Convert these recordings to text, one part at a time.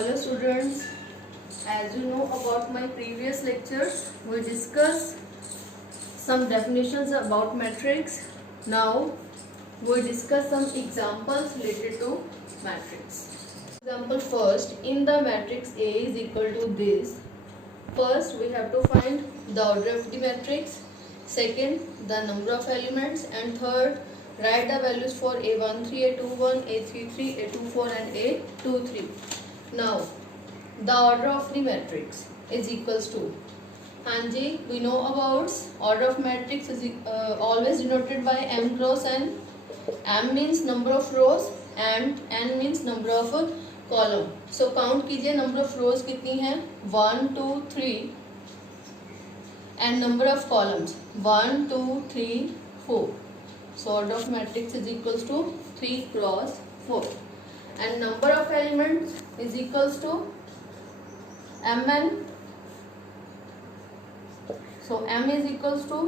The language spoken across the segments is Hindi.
Hello students, as you know about my previous lectures, we discussed some definitions about matrix. Now we discuss some examples related to matrix. Example first, in the matrix A is equal to this. First we have to find the order of the matrix, second the number of elements, and third write the values for A13, A21, A33, A24 and A23. Now the order of the matrix is equals to, हाँ जी, we know about order of matrix is always denoted by m cross n. m means number of rows and n means number of column. So count कीजिए number of rows कितनी हैं, 1 2 3 and number of columns 1 2 3 4. So order of matrix is equals to 3 cross 4 and number of elements is equals to mn. So m is equals to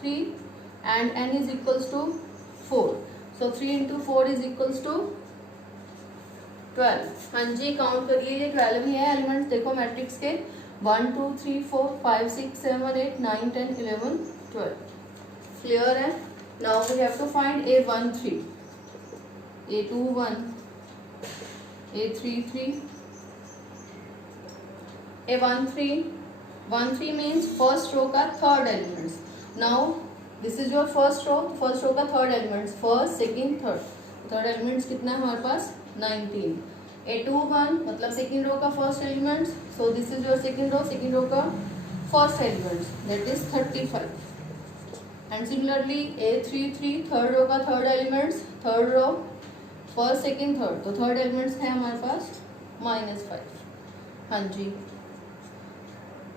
3 and n is equals to 4. So 3 into 4 is equals to 12. हाँ जी, काउंट करिए, ये 12 ही है एलिमेंट्स. देखो मैट्रिक्स के 1 2 3 4 5 6 7 8 9 10 11 12. क्लियर है. Now we have to find A13, A21, A33, A13. 13 means first row का third elements. Now this is your first row का third elements, first second third elements कितना है हमारे पास, 19. A21 मतलब सेकंड रो का first elements, so this is your second row का first elements, that is 35. And similarly A33 third row का third elements, third row first second third, तो थर्ड एलिमेंट्स है हमारे पास -5. हाँ जी.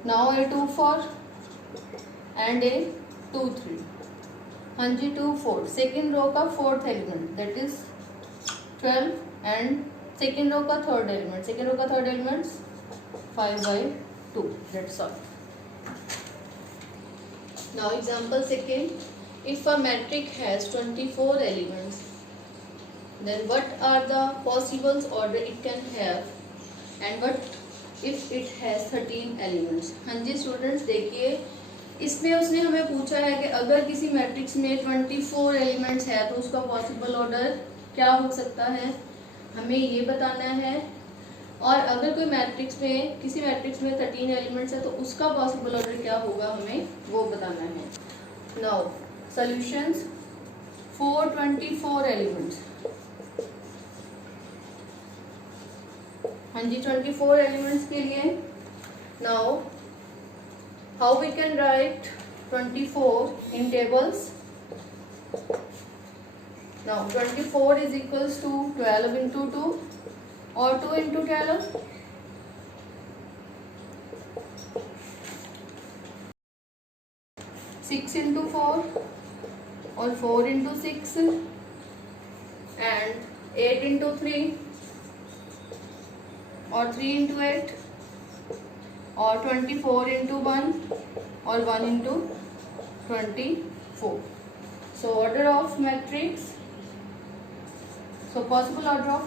Now A24 and A23. हाँ जी, 24 सेकेंड रो का fourth element, that is 12 and second row का third element 5/2. That's all. Now example second, if a matrix has 24 elements, then what are the possible order it can have and what if it has 13 elements. हाँ जी स्टूडेंट्स, देखिए इसमें उसने हमें पूछा है कि अगर किसी मैट्रिक्स में 24 एलिमेंट्स है तो उसका पॉसिबल ऑर्डर क्या हो सकता है, हमें ये बताना है. और अगर कोई मैट्रिक्स में किसी मैट्रिक्स में 13 एलिमेंट्स है तो उसका पॉसिबल ऑर्डर क्या होगा, हमें वो बताना है. Now solutions for 24 elements. हाँ जी, 24 एलिमेंट्स के लिए now how we can write 24 in tables. Now 24 is equals to 12 into 2 और 2 इंटू 12, 6 इंटू 4 और 4 इंटू 6 एंड 8 इंटू 3 और 3 इंटू 8 और 24 इंटू 1 और 1 into 24. So order of matrix, so possible order of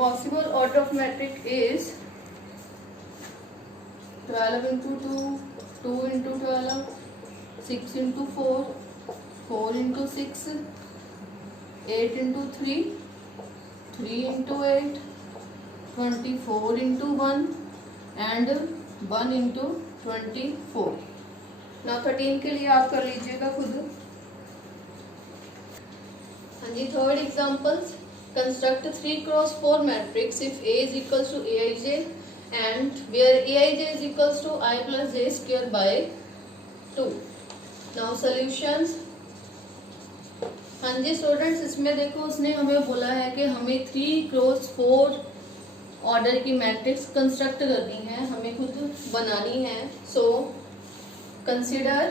possible order of matrix is 12 into 2, 2 into 12, 6 into 4, 4 into 6, 8 into 3, 3 into 8, 24 into 1 and 1 into 24. Now 13 के लिए आप कर लीजिएगा खुद. हाँ जी, third examples. Construct 3 cross 4 matrix if A is equals to Aij and where Aij is equals to I plus j square by 2. Now solutions. हाँ जी स्टूडेंट्स, इसमें देखो उसने हमें बोला है कि हमें 3 cross 4 ऑर्डर की मैट्रिक्स कंस्ट्रक्ट करनी है, हमें खुद बनानी है. So consider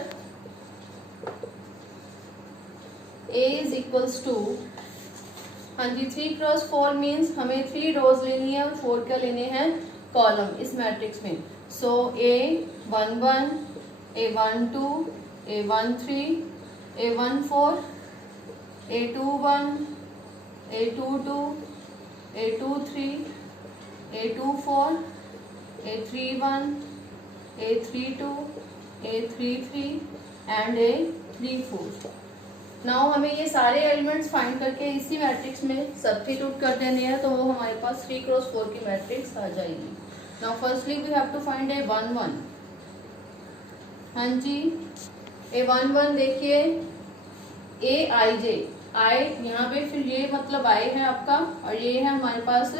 A is equals to, हाँ जी, 3 क्रॉस 4 मीन्स हमें 3 रोज लेनी है और 4 क्या लेने हैं, कॉलम इस मैट्रिक्स में. सो A 1 1 A12, A13, A14, A21, A22, A23, A24, A31, A32, A33 and A34। Now हमें ये सारे एलिमेंट्स फाइंड करके इसी मैट्रिक्स में सब्स्टिट्यूट कर देने हैं, तो वो हमारे पास 3x4 की मैट्रिक्स आ जाएगी। Now firstly we have to find A11। हाँ जी, A11 देखिए, Aij, आई यहाँ पे फिर ये मतलब i है आपका, और ये है हमारे पास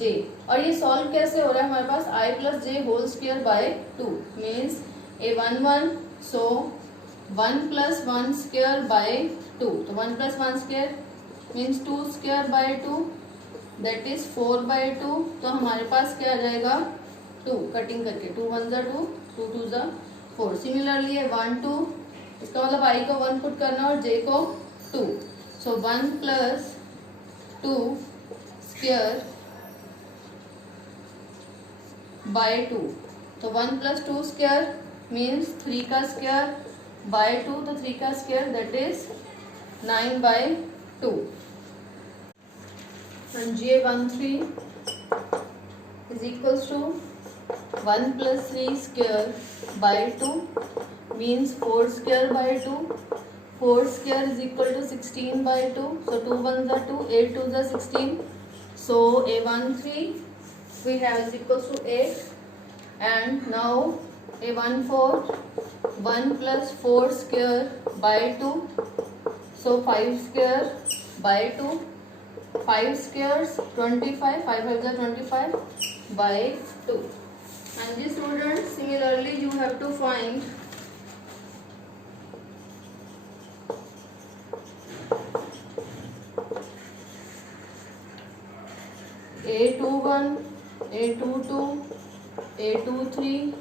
j, और ये सॉल्व कैसे हो रहा है हमारे पास i plus J whole square by 2 means A11, so 1 plus 1 square by 2, तो 1 plus 1 square means 2 square by 2, that is 4 by 2, तो हमारे पास क्या आ जाएगा 2, कटिंग करके 2 1 ज़ा 2, 2 2 ज़ा 4। सिमिलरली 1 2, इसका मतलब i को 1 पुट करना और j को 2, सो 1 प्लस 2 स्क्वायर बाय 2, तो 1 प्लस 2 स्क्वायर मीन्स 3 का स्क्वायर बाय 2, तो 3 का square that is 9 by 2। J13 is equals to 1 plus 3 square by 2 means 4 square by 2, 4 square is equal to 16 by 2, so 2 1 are 2, 8 2 are 16, so A13 we have is equals to 8, and now A14 1 plus 4 square by 2, so 5 square by 2, 5 squares 25, 5 5 are 25 by 2. And this students, similarly you have to find A21, A22, A23,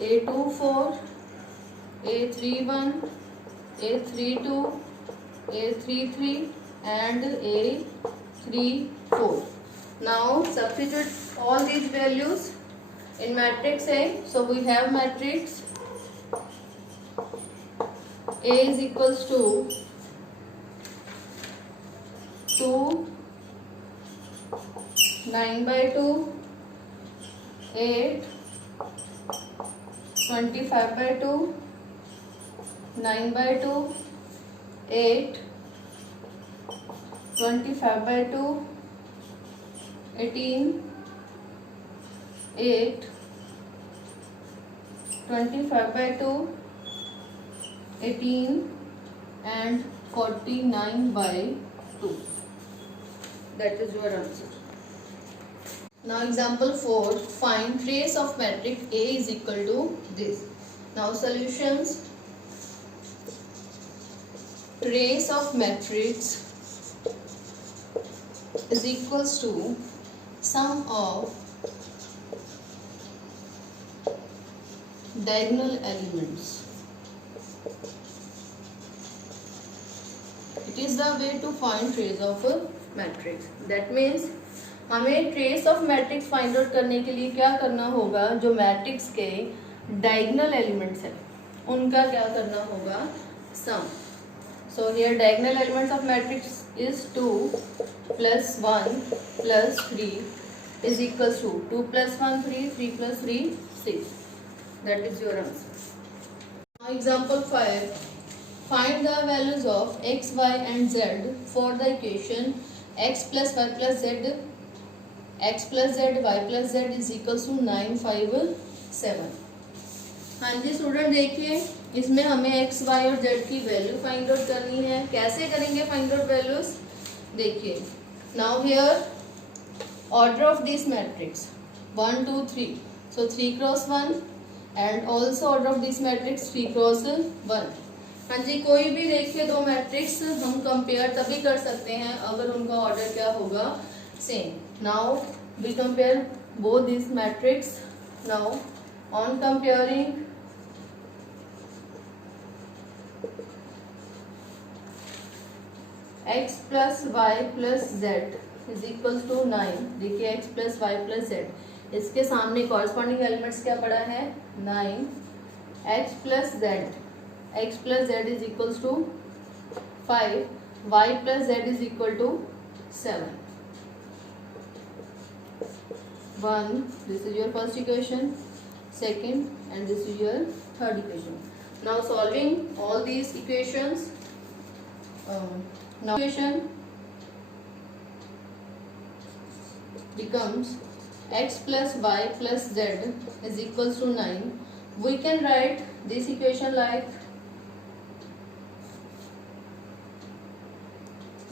A24, A31, A32, A33 and A34. Now substitute all these values in matrix A. So we have matrix A is equals to 2, 9 by 2, 8, 25 by 2, 9 by 2, 8, 25 by 2, 18, 8, 25 by 2, 18 and 49 by 2. That is your answer. Now example 4, find trace of matrix A is equal to this. Now solutions. Trace of matrix is equals to sum of diagonal elements. It is the way to find trace of a matrix. That means हमें trace of matrix find out करने के लिए क्या करना होगा, जो मैट्रिक्स के डायगोनल एलिमेंट्स हैं उनका क्या करना होगा, sum. So here diagonal elements of matrix is 2 plus 1 plus 3 is equals to 2 plus 1 3, 3 plus 3 6. That is your answer. Now example 5, find the values of x, y and z for the equation x plus y plus z, x plus z, y plus z is equals to 9 5 7. हाँ जी स्टूडेंट, देखिए इसमें हमें x, y और z की वैल्यू फाइंड आउट करनी है. कैसे करेंगे फाइंड आउट वैल्यूज, देखिए now here order of this matrix 1 2 3, so 3 cross 1 and also order of this matrix 3 cross 1. हाँ जी, कोई भी देखिए दो मैट्रिक्स हम कंपेयर तभी कर सकते हैं अगर उनका ऑर्डर क्या होगा, same. Now we compare both this matrix. Now on comparing x plus y plus z is equal to 9. देखिए x plus y plus z, इसके सामने कॉरस्पॉन्डिंग एलिमेंट्स क्या पड़ा है 9, x plus z is equals to 5, y plus z is equal to 7. 1, this is your first equation, second, and this is your third equation. Now solving all these equations, now equation becomes x plus y plus z is equals to 9. We can write this equation like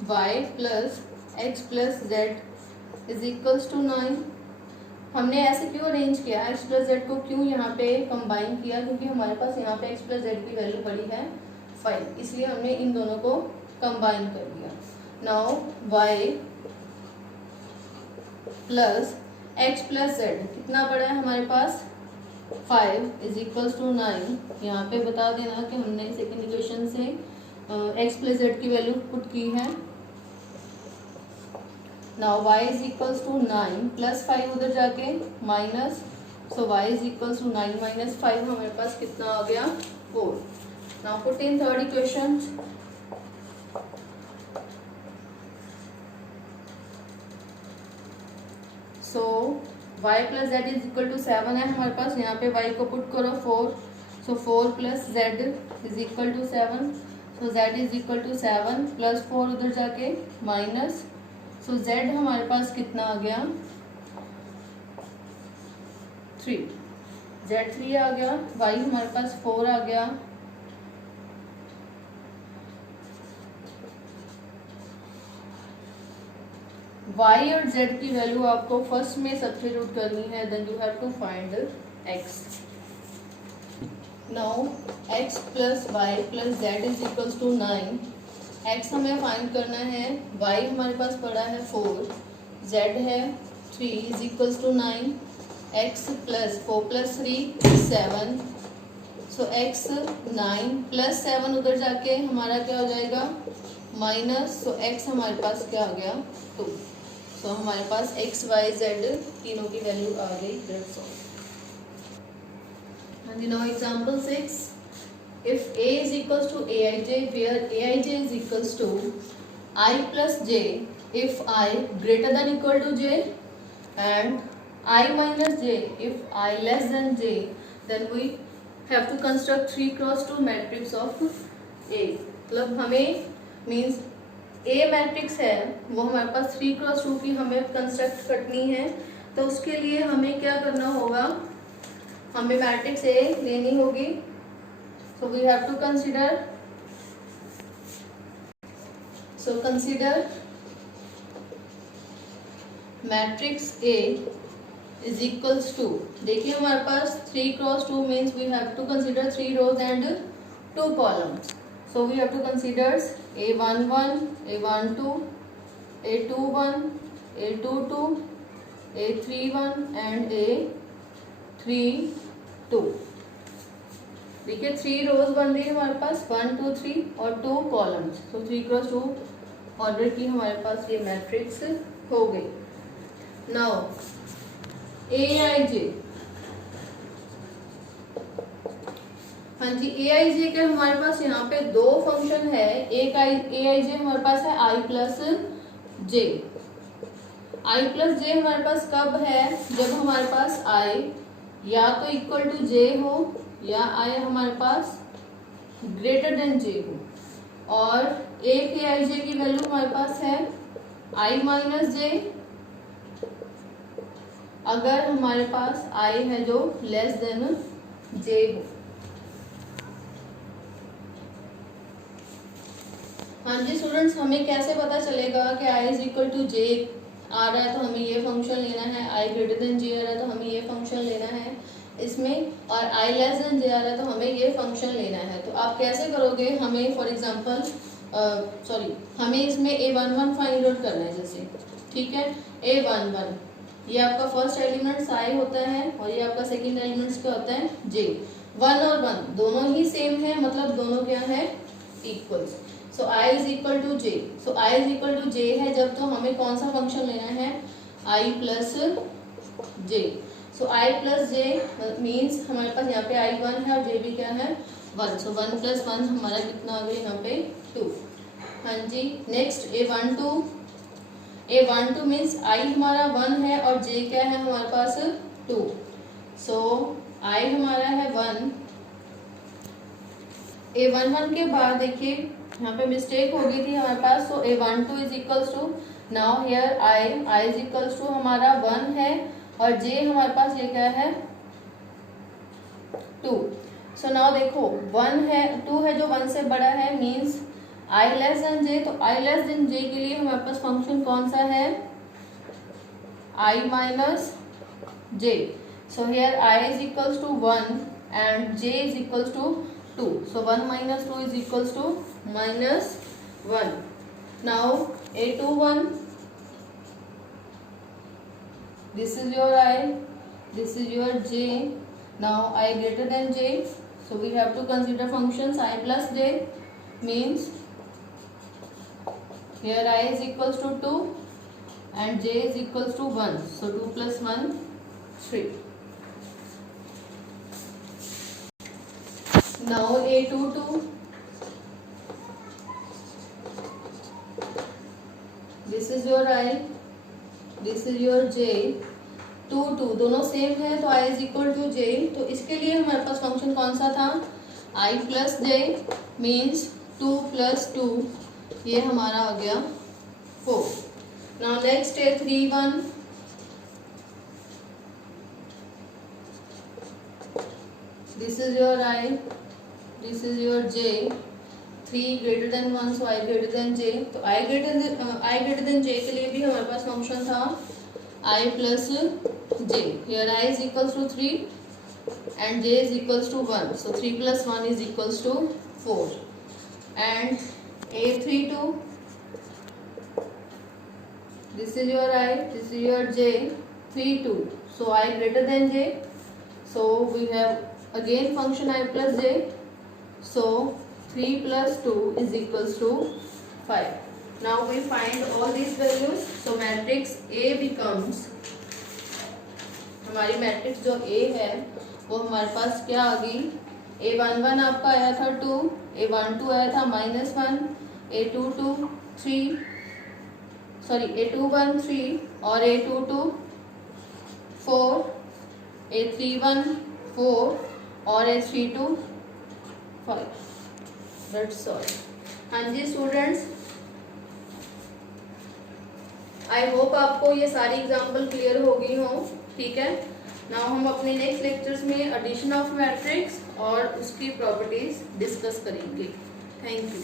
y plus x plus z is equals to 9. हमने ऐसे क्यों अरेंज किया, x प्लस जेड को क्यों यहाँ पे कंबाइन किया, क्योंकि हमारे पास यहाँ पे x प्लस जेड की वैल्यू पड़ी है 5, इसलिए हमने इन दोनों को कंबाइन कर दिया. Now y plus x plus Z कितना पड़ा है हमारे पास 5 इज इक्वल्स टू 9. यहाँ पे बता देना कि हमने सेकेंड इक्वेशन से x प्लस जेड की वैल्यू पुट की है. Now y is equals to 9 plus 5 उधर जाके minus, so y is equals to 9 minus 5 हमारे पास कितना आ गया 4. Now put in third equation. So y plus z is equal to 7 है हमारे पास, यहाँ पे y को पुट करो 4, so 4 plus z is equal to 7, so z is equal to 7 plus 4 उधर जाके माइनस, सो z हमारे पास कितना आ गया 3, z 3 आ गया, y हमारे पास 4 आ गया. y और z की वैल्यू आपको फर्स्ट में सब्स्टिट्यूट करनी है, then you have to find x. Now x plus y plus z is equals to 9. x हमें फाइंड करना है, y हमारे पास पड़ा है 4, z है 3 is equals to 9, x plus 4 plus 3 7, so x 9 plus 7 उधर जाके हमारा क्या हो जाएगा माइनस, सो x हमारे पास क्या आ गया 2. सो हमारे पास x y z तीनों की वैल्यू आ गई. That's all. And now example 6. If a is equals to aij, where aij is equals to I plus j if I greater than equal to j and I minus j if I less than j, then we have to construct 3 cross 2 matrix of A. मतलब हमें मीन्स A मैट्रिक्स है वो हमारे पास 3 cross 2 की हमें कंस्ट्रक्ट करनी है, तो उसके लिए हमें क्या करना होगा, हमें मैट्रिक्स A लेनी होगी. So we have to consider matrix A is equals to, देखिए हमारे पास 3 cross 2 means we have to consider 3 rows and 2 columns. So we have to consider A11, A12, A21, A22, A31 and A32. देखिए 3 रोज बन रही है हमारे पास 1 2 3 और 2 कॉलम्स, तो 3 क्रॉस 2 ऑर्डर की हमारे पास ये मैट्रिक्स हो गई. नाउ AIJ, हाँ जी AIJ के हमारे पास यहाँ पे 2 फंक्शन है. एक AIJ हमारे पास है I plus J. I plus J हमारे पास कब है, जब हमारे पास I या तो इक्वल टू J हो या I हमारे पास ग्रेटर देन J हो, और एक AIJ की वैल्यू हमारे पास है I माइनस J अगर हमारे पास I है जो लेस देन J हो. हाँ जी स्टूडेंट्स, हमें कैसे पता चलेगा कि I is equal to J आ रहा है तो हमें ये फंक्शन लेना है, I ग्रेटर देन J आ रहा है तो हमें ये फंक्शन लेना है इसमें, और I लेस देन J आ रहा है तो हमें ये फंक्शन लेना है. तो आप कैसे करोगे, हमें फॉर एग्जांपल हमें इसमें A11 फाइंड आउट करना है जैसे, ठीक है. A11 ये आपका फर्स्ट एलिमेंट I होता है और ये आपका सेकंड एलिमेंट क्या होता है J. 1 और 1 दोनों ही सेम है, मतलब दोनों क्या है equals. So I is equal to J. So I is equal to J है जब, तो हमें कौन सा फंक्शन लेना है I plus J. So so I plus J means हमारे पास यहाँ पे I 1 है और J भी क्या है 1. सो 1 + 1 हमारा कितना आ गया यहाँ पे 2. हाँ जी. नेक्स्ट A12 मीन्स I हमारा 1 है और J क्या है हमारे पास 2. सो I हमारा है 1. A11 के बाद देखिए यहाँ पे मिस्टेक हो गई थी हमारे पास. So A12 is equals to now here I is equals to हमारा 1 है और J हमारे पास ये क्या है 2. सो नाउ देखो 1 है 2 है जो 1 से बड़ा है means I less than J. तो I लेस देन J के लिए हमारे पास फंक्शन कौन सा है I minus J. So here I is equals to 1 and J is equals to 2. So 1 minus 2 is equals to minus 1. Now A21, this is your I, this is your J. Now I greater than J, so we have to consider functions I plus J means here I is equals to 2 and J is equals to 1. So 2 plus 1 3. Now A22, this is your I, this is your J. 2 2 दोनों सेम है तो I is equal to J. तो इसके लिए हमारे पास फंक्शन कौन सा था I plus J means 2 plus 2 ये हमारा आ गया 4. Now next A31, this is your I, this is your J. 3 greater than 1 so I greater than J. तो I greater than J के लिए भी हमारे पास फंक्शन था I plus J. Here I is equals to 3 and J is equals to 1. So 3 plus 1 is equals to 4. And A32, this is your I, this is your J. 3 2 so I greater than J. So we have again function I plus J. So 3 plus 2 is equals to 5. Now we find all these values. So matrix A becomes, हमारी मैट्रिक्स जो A है वो हमारे पास क्या आ गई A11 आपका आया था 2, A12 आया था -1, A22 3, सॉरी A21 3 और A22 4, A31 4 और A32 5. That's all. हाँ जी स्टूडेंट्स, आई होप आपको ये सारी एग्जाम्पल क्लियर हो गई हो. ठीक है. नाउ हम अपने नेक्स्ट लेक्चर्स में एडिशन ऑफ मैट्रिक्स और उसकी प्रॉपर्टीज डिस्कस करेंगे. Thank you.